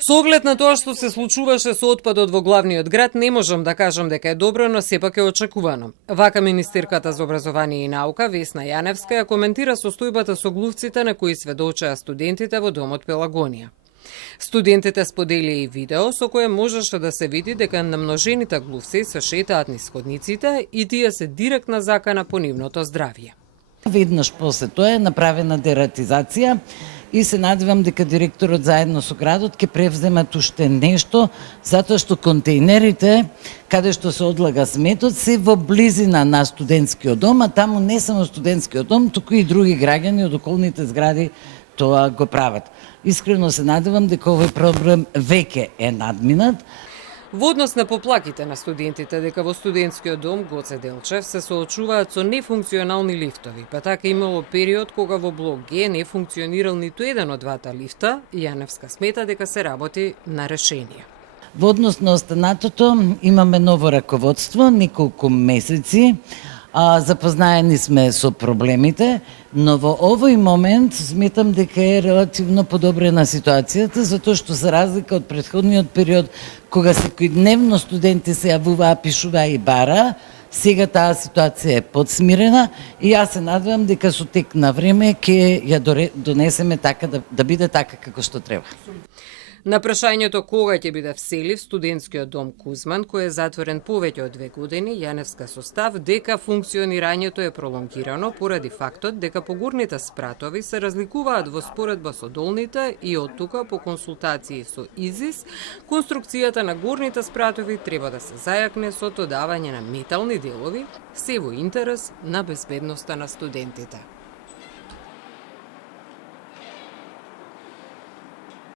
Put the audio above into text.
Со оглед на тоа што се случуваше со отпадот во главниот град, не можам да кажам дека е добро, но сепак е очекувано. Вака министерката за образование и наука Весна Јаневска ја коментира состојбата со глувците на кои сведочеа студентите во домот Пелагонија. Студентите споделија и видео со кое можеше да се види дека намножените глувци се шетаат низ ходниците и тие се директна закана по нивното здравје. Веднаш после тоа е направена дератизација и се надевам дека директорот заедно со градот ќе превземат уште нешто, затоа што контейнерите каде што се одлага сметот се во близина на студентскиот дом, а таму не само студентскиот дом, туку и други граѓани од околните згради тоа го прават. Искрено се надевам дека овој проблем веќе е надминат. Во однос на поплаките на студентите дека во студентскиот дом Гоце Делчев се соочуваат со нефункционални лифтови, па така имало период кога во блок Г не функционирал ниту еден од двата лифта, Јаневска смета дека се работи на решение. Во однос на останатото имаме ново раководство, неколку месеци, запознаени сме со проблемите, но во овој момент сметам дека е релативно подобрена ситуацијата, затоа што за разлика од претходниот период, кога секојдневно студенти се јавуваа, пишуваа и бара, сега таа ситуација е подсмирена и јас се надевам дека со тек на време ќе ја донесеме така да биде така како што треба. На прашањето кога ќе биде вселив студентскиот дом Кузман, кој е затворен повеќе од 2 години, Јаневска состав дека функционирањето е пролонгирано поради фактот дека погорните спратови се разликуваат во споредба со долните и од тука по консултации со ИЗИС, конструкцијата на горните спратови треба да се зајакне со додавање на метални делови, се во интерес на безбедноста на студентите.